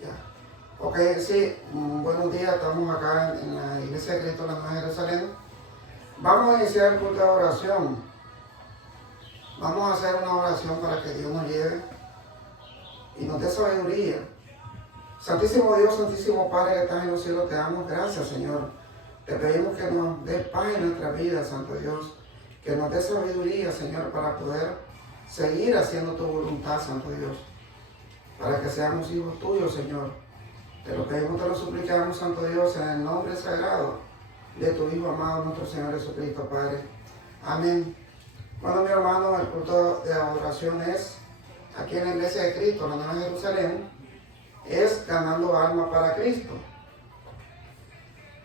Ya. Ok, sí, buenos días, estamos acá en la Iglesia de Cristo de la Nueva Jerusalén. Vamos a iniciar el culto de oración. Vamos a hacer una oración para que Dios nos lleve y nos dé sabiduría. Santísimo Dios, Santísimo Padre que estás en los cielos, te damos gracias, Señor. Te pedimos que nos des paz en nuestra vida, Santo Dios. Que nos dé sabiduría, Señor, para poder seguir haciendo tu voluntad, Santo Dios. Para que seamos hijos tuyos, Señor. Te lo pedimos, te lo suplicamos, Santo Dios, en el nombre sagrado de tu Hijo amado, nuestro Señor Jesucristo, Padre. Amén. Bueno, mi hermano, el culto de adoración es, aquí en la Iglesia de Cristo, la Nueva Jerusalén, es ganando alma para Cristo.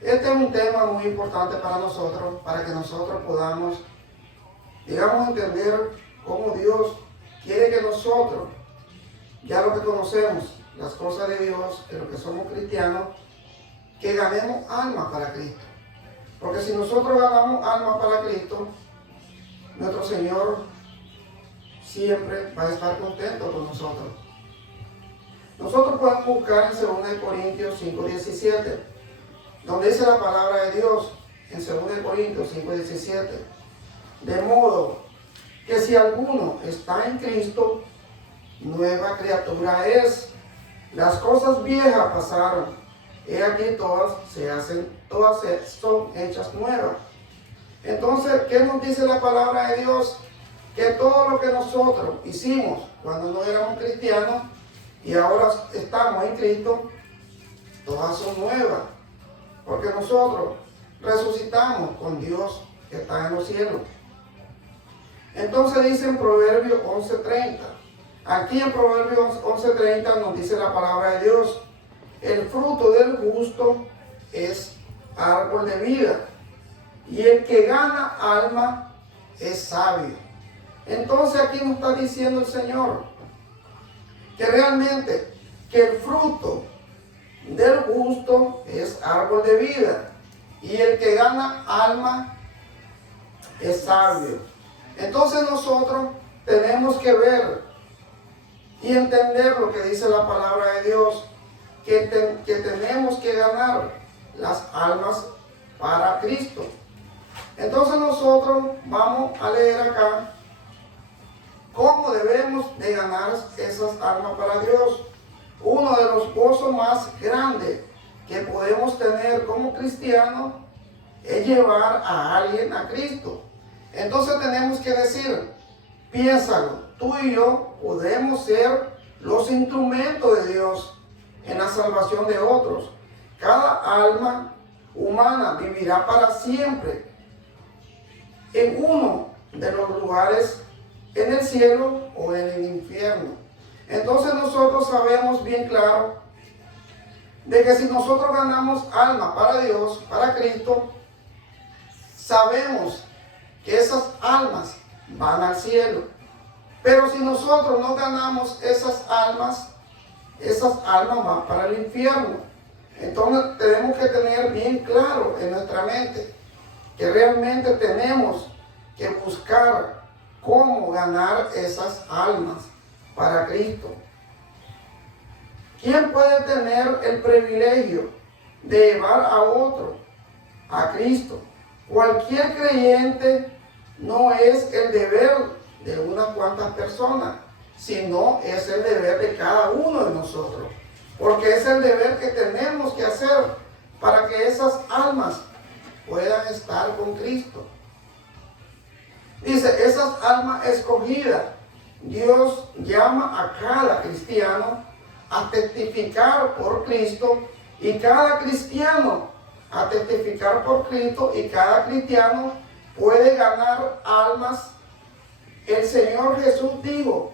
Este es un tema muy importante para nosotros, para que nosotros podamos, digamos, entender cómo Dios quiere que nosotros, ya lo que conocemos, las cosas de Dios, que lo que somos cristianos, que ganemos alma para Cristo. Porque si nosotros ganamos alma para Cristo, nuestro Señor siempre va a estar contento con nosotros. Nosotros podemos buscar en 2 Corintios 5:17, donde dice la palabra de Dios, en 2 Corintios 5:17, de modo que si alguno está en Cristo, nueva criatura es. Las cosas viejas pasaron, he aquí todas son hechas nuevas. Entonces, ¿qué nos dice la palabra de Dios? Que todo lo que nosotros hicimos cuando no éramos cristianos y ahora estamos en Cristo, todas son nuevas. Porque nosotros resucitamos con Dios que está en los cielos. Entonces dice en Proverbios 11:30. Aquí en Proverbios 11:30 nos dice la palabra de Dios: el fruto del justo es árbol de vida, y el que gana alma es sabio. Entonces aquí nos está diciendo el Señor que realmente que el fruto del justo es árbol de vida, y el que gana alma es sabio. Entonces nosotros tenemos que ver y entender lo que dice la palabra de Dios, que tenemos que ganar las almas para Cristo. Entonces nosotros vamos a leer acá cómo debemos de ganar esas almas para Dios. Uno de los gozos más grandes que podemos tener como cristianos es llevar a alguien a Cristo. Entonces tenemos que decir, piénsalo, tú y yo podemos ser los instrumentos de Dios en la salvación de otros. Cada alma humana vivirá para siempre en uno de los lugares, en el cielo o en el infierno. Entonces nosotros sabemos bien claro de que si nosotros ganamos alma para Dios, para Cristo, sabemos que esas almas van al cielo. Pero si nosotros no ganamos esas almas van para el infierno. Entonces tenemos que tener bien claro en nuestra mente que realmente tenemos que buscar cómo ganar esas almas para Cristo. ¿Quién puede tener el privilegio de llevar a otro a Cristo? Cualquier creyente no es el deber de unas cuantas personas, sino es el deber de cada uno de nosotros, porque es el deber que tenemos que hacer para que esas almas puedan estar con Cristo. Dice, esas almas escogidas, Dios llama a cada cristiano a testificar por Cristo, y cada cristiano a testificar por Cristo, y cada cristiano puede ganar almas. El Señor Jesús dijo,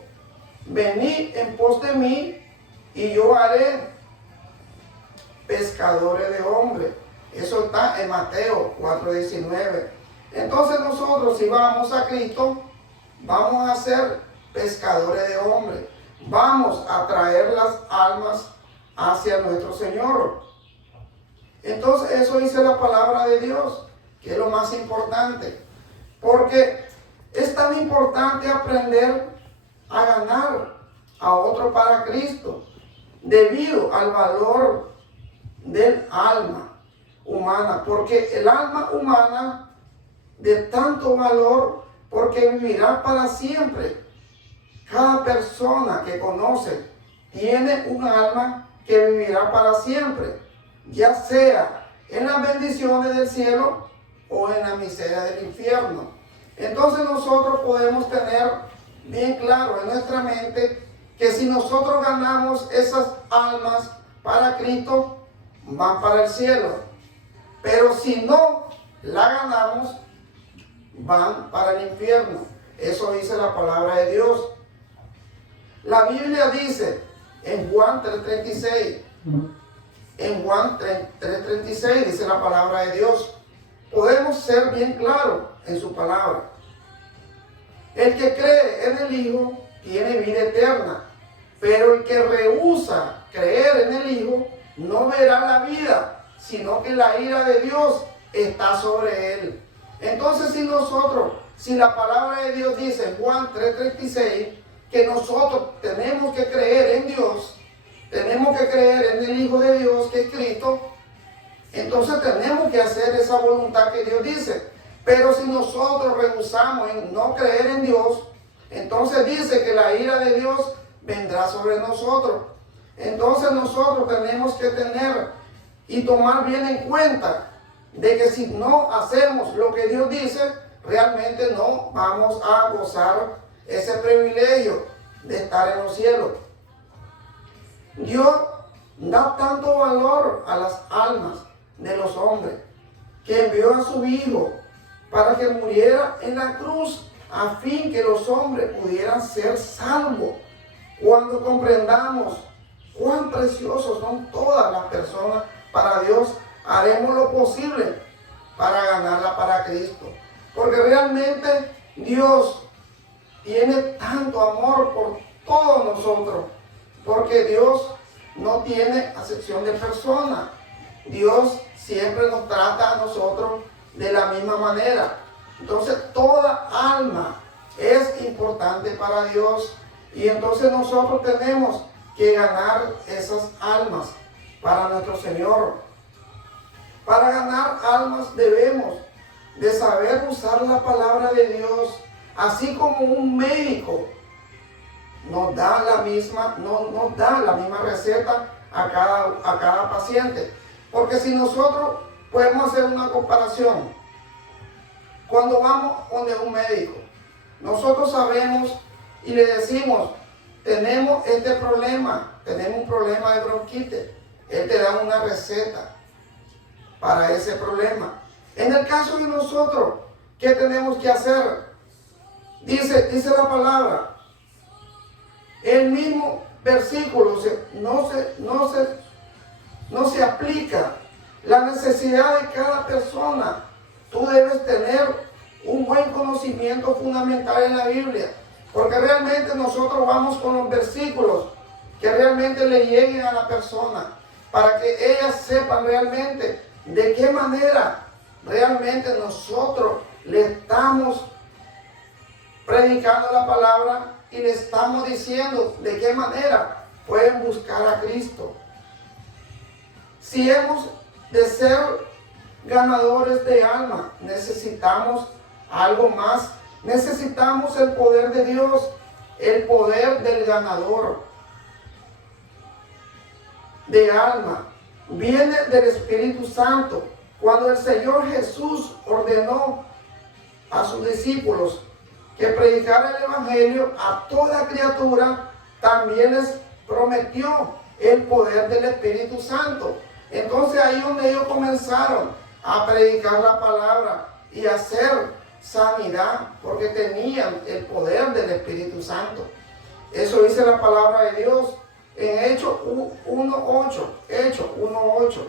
venid en pos de mí y yo haré pescadores de hombres. Eso está en Mateo 4:19. Entonces nosotros, si vamos a Cristo, vamos a ser pescadores de hombres. Vamos a traer las almas hacia nuestro Señor. Entonces eso dice la palabra de Dios, que es lo más importante. Porque es tan importante aprender a ganar a otro para Cristo. debido al valor del alma humana, porque el alma humana de tanto valor, porque vivirá para siempre. Cada persona que conoce tiene un alma que vivirá para siempre, ya sea en las bendiciones del cielo o en la miseria del infierno. Entonces nosotros podemos tener bien claro en nuestra mente que si nosotros ganamos esas almas para Cristo, van para el cielo. Pero si no la ganamos, van para el infierno. Eso dice la palabra de Dios. La Biblia dice en Juan 3:36, en Juan 3:36 dice la palabra de Dios. Podemos ser bien claros en su palabra. El que cree en el Hijo tiene vida eterna, pero el que rehúsa creer en el Hijo no verá la vida, sino que la ira de Dios está sobre él. Entonces si la palabra de Dios dice en Juan 3:36 que nosotros tenemos que creer en Dios, tenemos que creer en el Hijo de Dios que es Cristo, entonces tenemos que hacer esa voluntad que Dios dice. Pero si nosotros rehusamos en no creer en Dios, entonces dice que la ira de Dios vendrá sobre nosotros. Entonces nosotros tenemos que tener y tomar bien en cuenta de que si no hacemos lo que Dios dice, realmente no vamos a gozar ese privilegio de estar en los cielos. Dios da tanto valor a las almas de los hombres que envió a su Hijo para que muriera en la cruz a fin que los hombres pudieran ser salvos. Cuando comprendamos cuán preciosos son todas las personas para Dios, haremos lo posible para ganarla para Cristo. Porque realmente Dios tiene tanto amor por todos nosotros. Porque Dios no tiene acepción de personas. Dios siempre nos trata a nosotros de la misma manera. Entonces toda alma es importante para Dios. Y entonces nosotros tenemos que ganar esas almas para nuestro Señor. Para ganar almas debemos de saber usar la palabra de Dios, así como un médico nos da la misma receta a cada paciente. Porque si nosotros podemos hacer una comparación, cuando vamos donde un médico, nosotros sabemos y le decimos, tenemos este problema, tenemos un problema de bronquitis. Él te da una receta para ese problema. En el caso de nosotros, ¿qué tenemos que hacer? Dice la palabra, el mismo versículo no se aplica. La necesidad de cada persona. Tú debes tener un buen conocimiento fundamental en la Biblia. Porque realmente nosotros vamos con los versículos que realmente le lleguen a la persona. Para que ellas sepan realmente de qué manera realmente nosotros le estamos predicando la palabra y le estamos diciendo de qué manera pueden buscar a Cristo. Si hemos de ser ganadores de alma, necesitamos algo más. Necesitamos el poder de Dios, el poder del ganador de alma. Viene del Espíritu Santo. Cuando el Señor Jesús ordenó a sus discípulos que predicara el Evangelio a toda criatura, también les prometió el poder del Espíritu Santo. Entonces ahí donde ellos comenzaron a predicar la palabra y a hacer sanidad, porque tenían el poder del Espíritu Santo. Eso dice la palabra de Dios en Hechos 1:8. Hechos 1:8.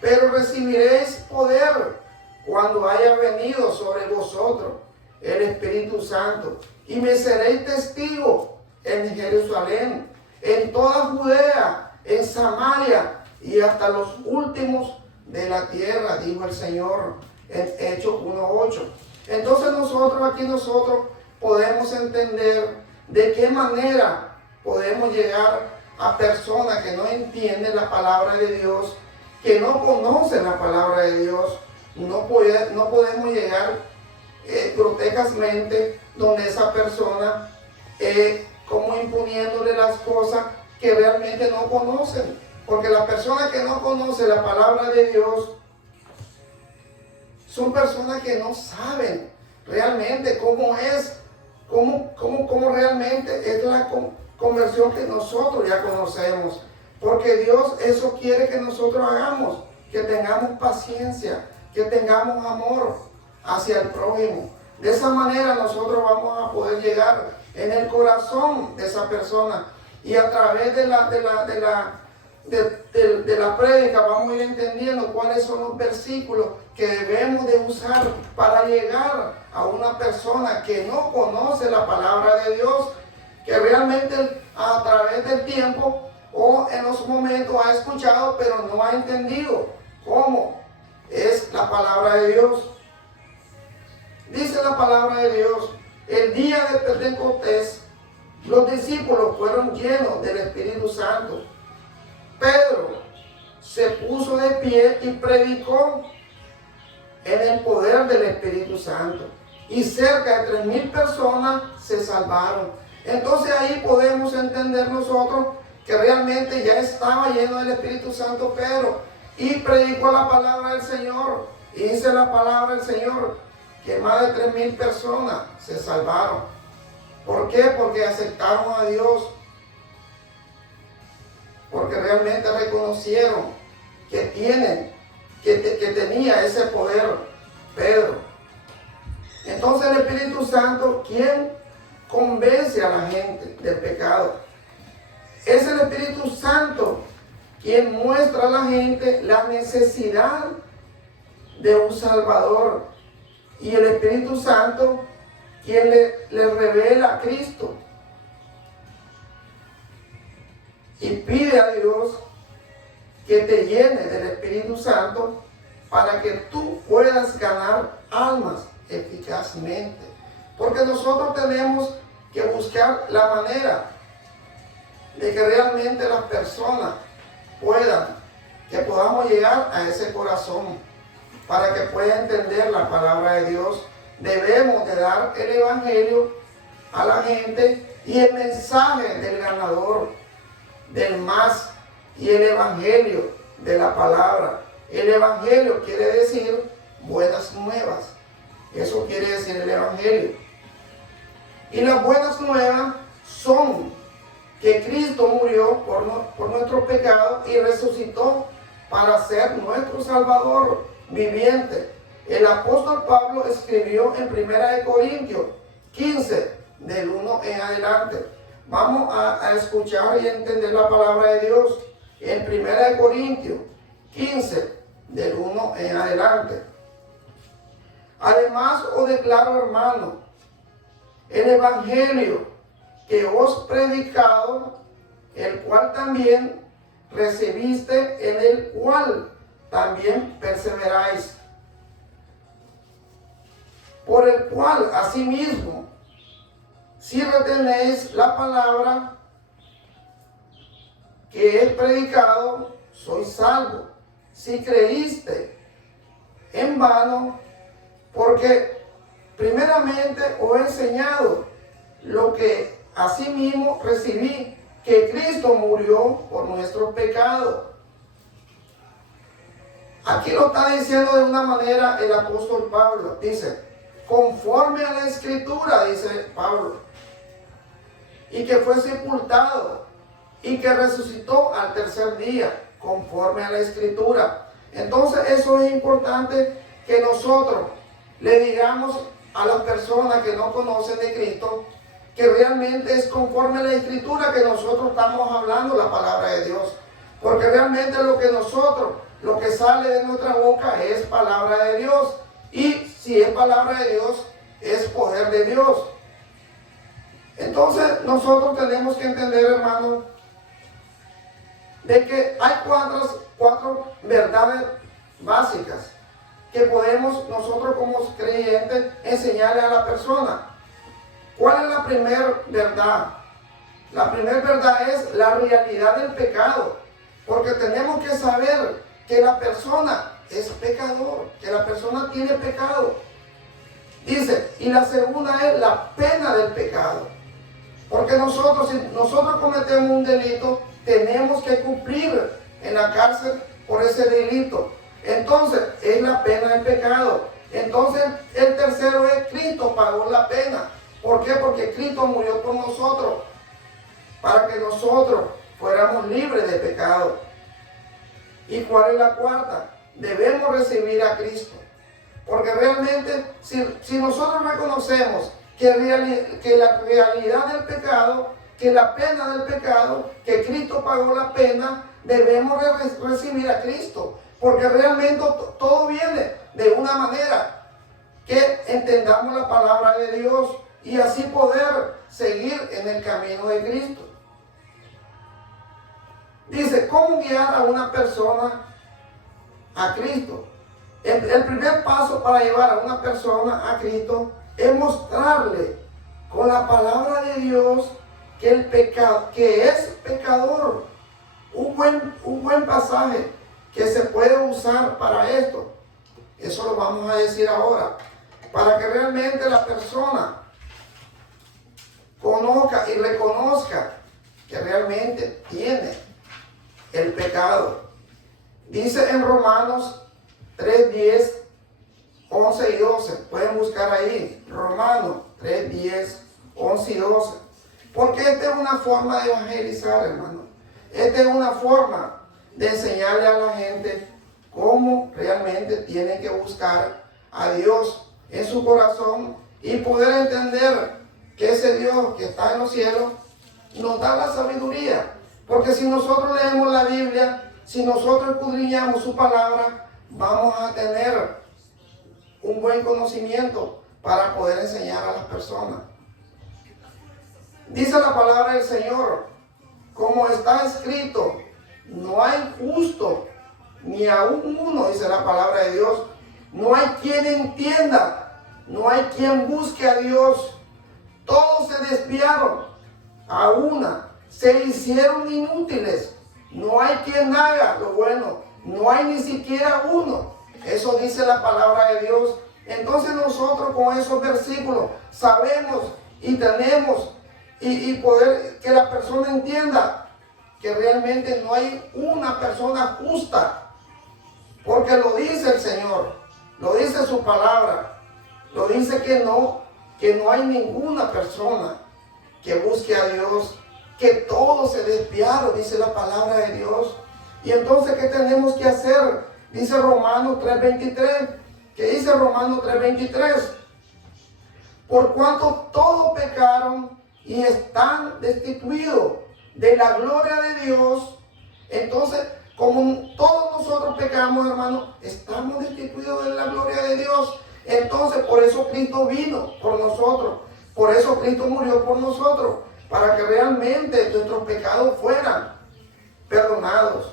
Pero recibiréis poder cuando haya venido sobre vosotros el Espíritu Santo, y me seréis testigo en Jerusalén, en toda Judea, en Samaria y hasta los últimos de la tierra, dijo el Señor en Hechos 1:8. Entonces nosotros podemos entender de qué manera podemos llegar a personas que no entienden la palabra de Dios, que no conocen la palabra de Dios, no podemos llegar grotescamente donde esa persona como imponiéndole las cosas que realmente no conocen. Porque las personas que no conocen la palabra de Dios son personas que no saben realmente cómo es, cómo realmente es la conversión que nosotros ya conocemos. Porque Dios eso quiere que nosotros hagamos, que tengamos paciencia, que tengamos amor hacia el prójimo. De esa manera nosotros vamos a poder llegar en el corazón de esa persona, y a través de la prédica vamos a ir entendiendo cuáles son los versículos que debemos de usar para llegar a una persona que no conoce la palabra de Dios, que realmente a través del tiempo o en los momentos ha escuchado pero no ha entendido cómo es la palabra de Dios. Dice la palabra de Dios: el día de Pentecostés los discípulos fueron llenos del Espíritu Santo. Pedro se puso de pie y predicó en el poder del Espíritu Santo, y cerca de 3,000 personas se salvaron. Entonces ahí podemos entender nosotros que realmente ya estaba lleno del Espíritu Santo Pedro, y predicó la palabra del Señor. Y dice la palabra del Señor que más de 3,000 personas se salvaron. ¿Por qué? Porque aceptaron a Dios, porque realmente reconocieron que tenía ese poder Pedro. Entonces el Espíritu Santo, ¿quién convence a la gente del pecado? Es el Espíritu Santo quien muestra a la gente la necesidad de un Salvador, y el Espíritu Santo quien le revela a Cristo y pide a Dios que te llene del Espíritu Santo para que tú puedas ganar almas eficazmente. Porque nosotros tenemos que buscar la manera de que realmente las personas que podamos llegar a ese corazón para que pueda entender la palabra de Dios. Debemos de dar el evangelio a la gente, y el mensaje del ganador, del más, y el evangelio de la palabra. El evangelio quiere decir buenas nuevas. Eso quiere decir el evangelio. Y las buenas nuevas son que Cristo murió por nuestros pecados y resucitó para ser nuestro Salvador viviente. El apóstol Pablo escribió en 1 Corintios 15, del 1 en adelante. Vamos a escuchar y entender la palabra de Dios. En 1 Corintios 15, del 1 en adelante. Además os declaro, hermano, el evangelio que os predicado, el cual también recibiste, en el cual también perseveráis, por el cual asimismo, si retenéis la palabra que he predicado, sois salvos. Si creíste en vano, porque primeramente os he enseñado lo que asimismo recibí, que Cristo murió por nuestros pecados. Aquí lo está diciendo de una manera el apóstol Pablo. Dice, conforme a la Escritura, dice Pablo, y que fue sepultado y que resucitó al tercer día, conforme a la Escritura. Entonces eso es importante que nosotros le digamos a las personas que no conocen de Cristo, que realmente es conforme a la Escritura que nosotros estamos hablando la palabra de Dios. Porque realmente lo que sale de nuestra boca es palabra de Dios. Y si es palabra de Dios, es poder de Dios. Entonces nosotros tenemos que entender, hermano, de que hay cuatro verdades básicas que podemos nosotros como creyentes enseñarle a la persona. ¿Cuál es la primera verdad? La primera verdad es la realidad del pecado. Porque tenemos que saber que la persona es pecador, que la persona tiene pecado. Dice, y la segunda es la pena del pecado. Porque nosotros, si nosotros cometemos un delito, tenemos que cumplir en la cárcel por ese delito. Entonces, es la pena del pecado. Entonces, el tercero es Cristo pagó la pena. ¿Por qué? Porque Cristo murió por nosotros, para que nosotros fuéramos libres de pecado. ¿Y cuál es la cuarta? Debemos recibir a Cristo. Porque realmente, si nosotros reconocemos que la realidad del pecado, que la pena del pecado, que Cristo pagó la pena, debemos recibir a Cristo. Porque realmente todo viene de una manera que entendamos la palabra de Dios y así poder seguir en el camino de Cristo. Dice, ¿cómo guiar a una persona a Cristo? El primer paso para llevar a una persona a Cristo es mostrarle con la palabra de Dios que el pecado, que es pecador. Un buen pasaje que se puede usar para esto. Eso lo vamos a decir ahora. Para que realmente la persona conozca y reconozca que realmente tiene el pecado. Dice en Romanos 3, 10, 11 y 12. Pueden buscar ahí. Romanos 3, 10, 11 y 12. Porque esta es una forma de evangelizar, hermano. Esta es una forma de enseñarle a la gente cómo realmente tienen que buscar a Dios en su corazón y poder entender que ese Dios que está en los cielos nos da la sabiduría. Porque si nosotros leemos la Biblia, si nosotros escudriñamos su palabra, vamos a tener un buen conocimiento para poder enseñar a las personas. Dice la palabra del Señor, como está escrito, no hay justo, ni aún uno, dice la palabra de Dios. No hay quien entienda, no hay quien busque a Dios. Todos se desviaron a una, se hicieron inútiles. No hay quien haga lo bueno, no hay ni siquiera uno. Eso dice la palabra de Dios. Entonces nosotros con esos versículos sabemos y tenemos y poder que la persona entienda que realmente no hay una persona justa. Porque lo dice el Señor, lo dice su palabra, lo dice que no hay ninguna persona que busque a Dios, que todos se desviaron, dice la palabra de Dios. Y entonces, ¿qué tenemos que hacer? Dice Romanos 3:23. ¿Qué dice Romanos 3:23? Por cuanto todos pecaron y están destituidos de la gloria de Dios. Entonces, como todos nosotros pecamos, hermano, estamos destituidos de la gloria de Dios. Entonces, por eso Cristo vino por nosotros. Por eso Cristo murió por nosotros. Para que realmente nuestros pecados fueran perdonados.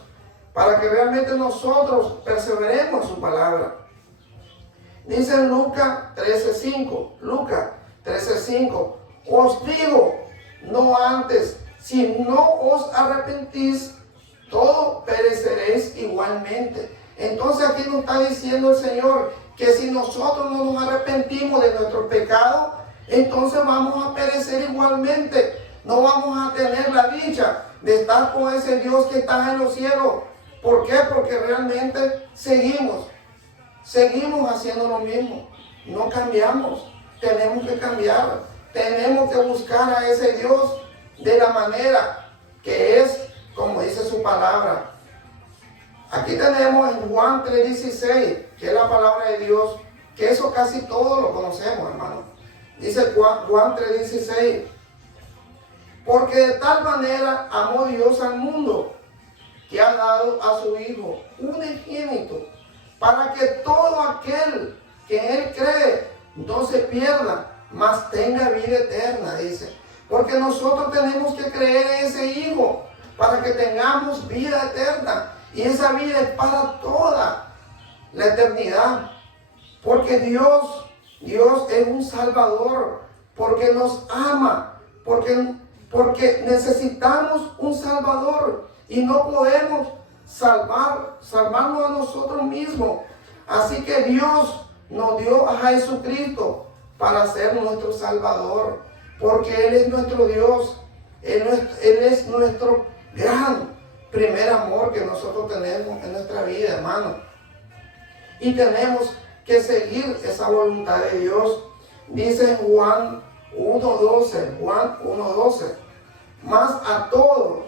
Para que realmente nosotros perseveremos en su palabra. Dice en Lucas 13:5. Lucas 13:5. Os digo, no antes, si no os arrepentís, todos pereceréis igualmente. Entonces aquí nos está diciendo el Señor que si nosotros no nos arrepentimos de nuestros pecados, entonces vamos a perecer igualmente. No vamos a tener la dicha de estar con ese Dios que está en los cielos. ¿Por qué? Porque realmente seguimos haciendo lo mismo. No cambiamos. Tenemos que cambiar. Tenemos que buscar a ese Dios de la manera que es, como dice su palabra. Aquí tenemos en Juan 3:16, que es la palabra de Dios, que eso casi todos lo conocemos, hermano. Dice Juan 3:16, porque de tal manera amó Dios al mundo, que ha dado a su Hijo unigénito, para que todo aquel que en Él cree no se pierda, mas tenga vida eterna, dice. Porque nosotros tenemos que creer en ese Hijo para que tengamos vida eterna. Y esa vida es para toda la eternidad. Porque Dios es un Salvador. Porque nos ama. Porque porque necesitamos un Salvador y no podemos salvarnos a nosotros mismos. Así que Dios nos dio a Jesucristo para ser nuestro Salvador, porque Él es nuestro Dios, Él es nuestro gran primer amor que nosotros tenemos en nuestra vida, hermano. Y tenemos que seguir esa voluntad de Dios. Dice en Juan 1:12, mas a todos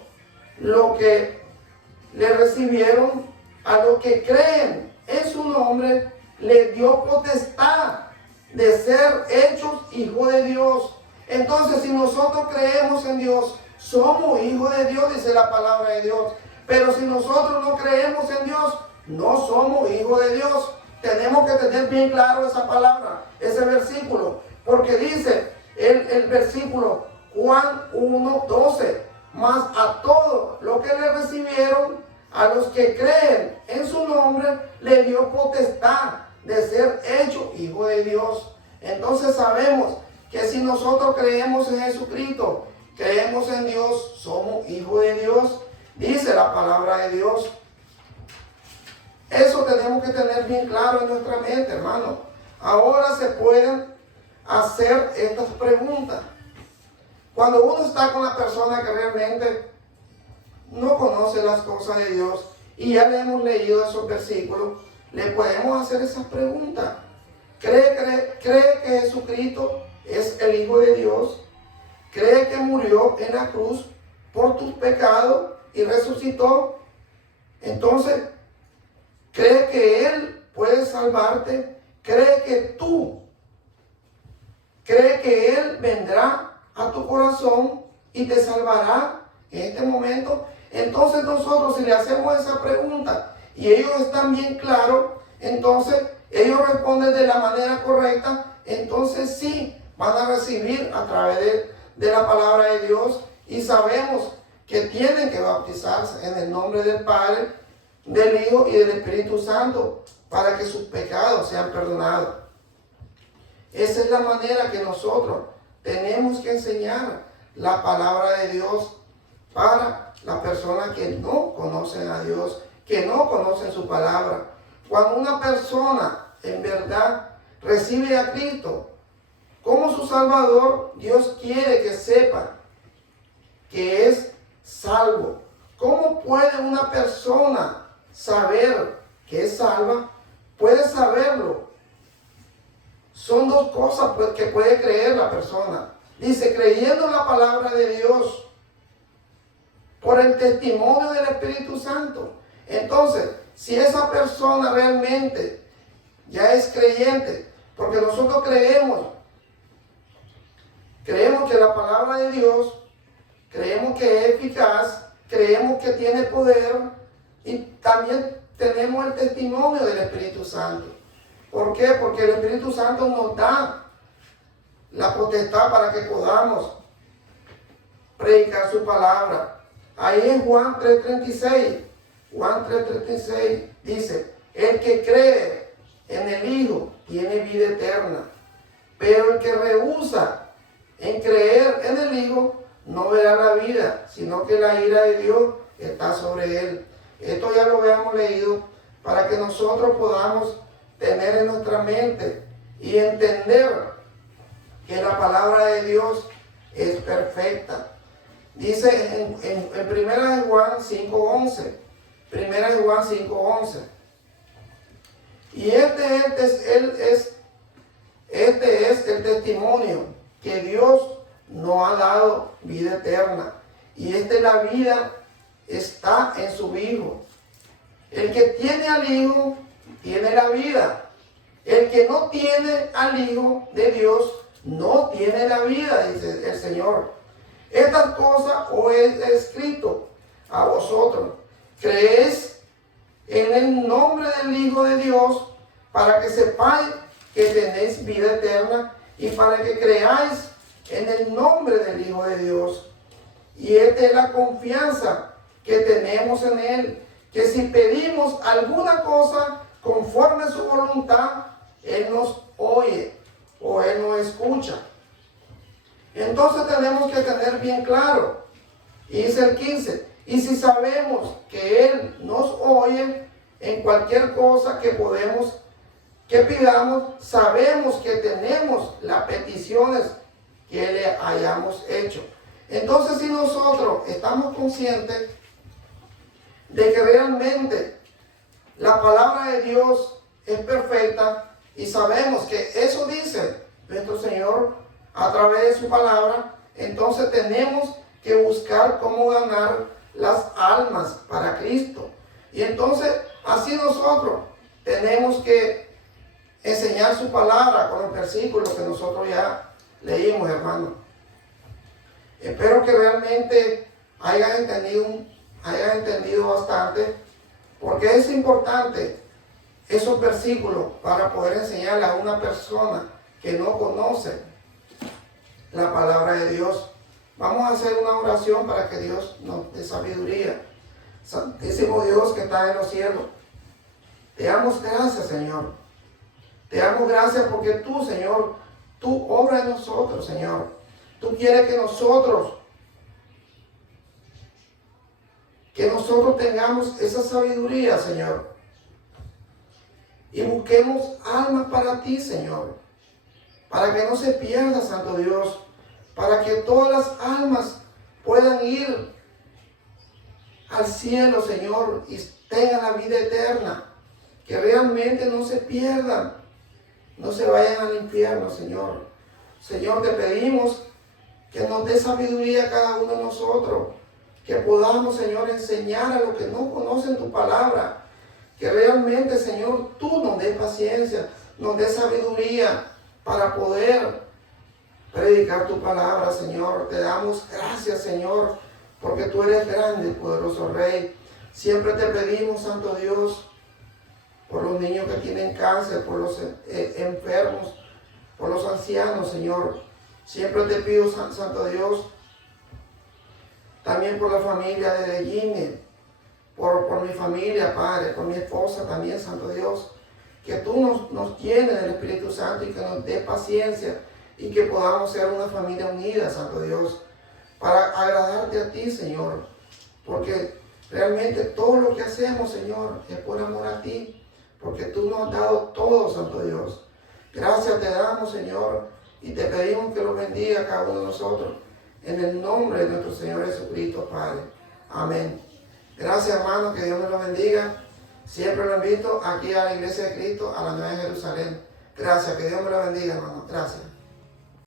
los que le recibieron, a los que creen en su nombre, les dio potestad de ser hechos hijos de Dios. Entonces, si nosotros creemos en Dios, somos hijos de Dios, dice la palabra de Dios. Pero si nosotros no creemos en Dios, no somos hijos de Dios. Tenemos que tener bien claro esa palabra, ese versículo, porque dice el versículo Juan 1:12, mas a todos los que le recibieron, a los que creen en su nombre, le dio potestad de ser hechos hijos de Dios. Entonces sabemos que si nosotros creemos en Jesucristo, creemos en Dios, somos hijos de Dios, dice la palabra de Dios. Eso tenemos que tener bien claro en nuestra mente, hermano. Ahora se pueden hacer estas preguntas. Cuando uno está con la persona que realmente no conoce las cosas de Dios y ya le hemos leído esos versículos, le podemos hacer esas preguntas. ¿Cree que Jesucristo es el Hijo de Dios? ¿Cree que murió en la cruz por tus pecados y resucitó? Entonces, ¿cree que Él puede salvarte? ¿Cree que Él vendrá a tu corazón y te salvará en este momento? Entonces nosotros, si le hacemos esa pregunta y ellos están bien claros, entonces ellos responden de la manera correcta, entonces sí van a recibir a través de la palabra de Dios, y sabemos que tienen que bautizarse en el nombre del Padre, del Hijo y del Espíritu Santo para que sus pecados sean perdonados. Esa es la manera que nosotros tenemos que enseñar la palabra de Dios para las personas que no conocen a Dios, que no conocen su palabra. Cuando una persona en verdad recibe a Cristo como su Salvador, Dios quiere que sepa que es salvo. ¿Cómo puede una persona saber que es salva? Puede saberlo. Son dos cosas que puede creer la persona. Dice, creyendo en la palabra de Dios, por el testimonio del Espíritu Santo. Entonces, si esa persona realmente ya es creyente, porque nosotros creemos que la palabra de Dios, creemos que es eficaz, creemos que tiene poder, y también tenemos el testimonio del Espíritu Santo. ¿Por qué? Porque el Espíritu Santo nos da la potestad para que podamos predicar su palabra. Ahí en Juan 3:36 dice, el que cree en el Hijo tiene vida eterna, pero el que rehúsa en creer en el Hijo no verá la vida, sino que la ira de Dios está sobre él. Esto ya lo habíamos leído para que nosotros podamos tener en nuestra mente y entender que la palabra de Dios es perfecta. Dice en 1 Juan 5:11, 1 Juan 5:11, y este es el testimonio que Dios nos ha dado vida eterna, y la vida está en su Hijo. El que tiene al Hijo tiene la vida. El que no tiene al Hijo de Dios no tiene la vida, dice el Señor. Estas cosas os he escrito a vosotros. Creéis en el nombre del Hijo de Dios, para que sepáis que tenéis vida eterna, y para que creáis en el nombre del Hijo de Dios. Y esta es la confianza que tenemos en Él, que si pedimos alguna cosa conforme a su voluntad, Él nos oye o Él nos escucha. Entonces tenemos que tener bien claro. Y dice el 15, y si sabemos que Él nos oye en cualquier cosa que pidamos, sabemos que tenemos las peticiones que le hayamos hecho. Entonces, si nosotros estamos conscientes de que realmente la palabra de Dios es perfecta y sabemos que eso dice nuestro Señor a través de su palabra, entonces tenemos que buscar cómo ganar las almas para Cristo. Y entonces, así nosotros tenemos que enseñar su palabra con los versículos que nosotros ya leímos, hermano. Espero que realmente hayan entendido bastante, porque es importante esos versículos para poder enseñarle a una persona que no conoce la palabra de Dios. Vamos a hacer una oración para que Dios nos dé sabiduría. Santísimo Dios que está en los cielos, te damos gracias, Señor. Te damos gracias porque tú, Señor, tú obras en nosotros, Señor. Tú quieres que nosotros tengamos esa sabiduría, Señor. Y busquemos almas para ti, Señor. Para que no se pierda, Santo Dios. Para que todas las almas puedan ir al cielo, Señor, y tengan la vida eterna. Que realmente no se pierdan. No se vayan al infierno, Señor. Señor, te pedimos que nos dé sabiduría a cada uno de nosotros. Que podamos, Señor, enseñar a los que no conocen tu palabra. Que realmente, Señor, tú nos des paciencia, nos des sabiduría para poder predicar tu palabra, Señor. Te damos gracias, Señor, porque tú eres grande, poderoso Rey. Siempre te pedimos, Santo Dios, por los niños que tienen cáncer, por los enfermos, por los ancianos, Señor. Siempre te pido, Santo Dios, también por la familia de Jimmy, por mi familia, Padre, por mi esposa también, Santo Dios. Que tú nos llenes del Espíritu Santo y que nos dé paciencia y que podamos ser una familia unida, Santo Dios, para agradarte a ti, Señor. Porque realmente todo lo que hacemos, Señor, es por amor a ti, porque tú nos has dado todo, Santo Dios. Gracias te damos, Señor, y te pedimos que lo bendiga a cada uno de nosotros. En el nombre de nuestro Señor Jesucristo, Padre. Amén. Gracias, hermano, que Dios me lo bendiga. Siempre lo invito aquí a la Iglesia de Cristo, a la Nueva Jerusalén. Gracias, que Dios me lo bendiga, hermano. Gracias.